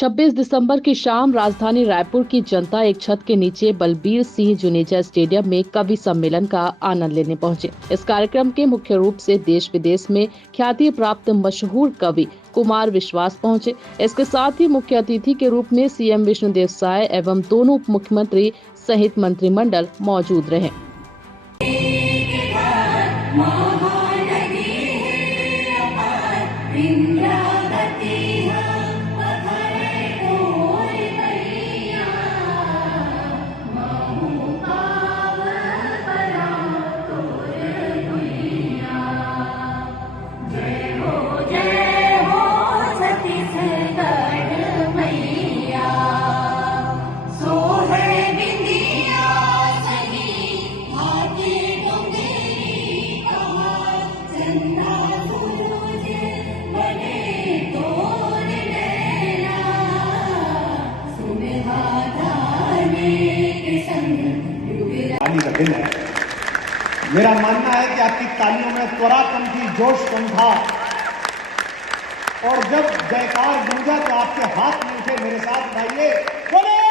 26 दिसंबर की शाम राजधानी रायपुर की जनता एक छत के नीचे बलबीर सिंह जुनेजा स्टेडियम में कवि सम्मेलन का आनंद लेने पहुंचे। इस कार्यक्रम के मुख्य रूप से देश विदेश में ख्याति प्राप्त मशहूर कवि कुमार विश्वास पहुंचे। इसके साथ ही मुख्य अतिथि के रूप में सीएम विष्णुदेव साय एवं दोनों उप मुख्यमंत्री सहित मंत्रिमंडल मौजूद रहे। का दिन है। मेरा मानना है कि आपकी तालियों में त्वरा कम थी, जोश कम था, और जब जयकार गूंजा तो आपके हाथ में उठे। मेरे साथ गाइए, बोले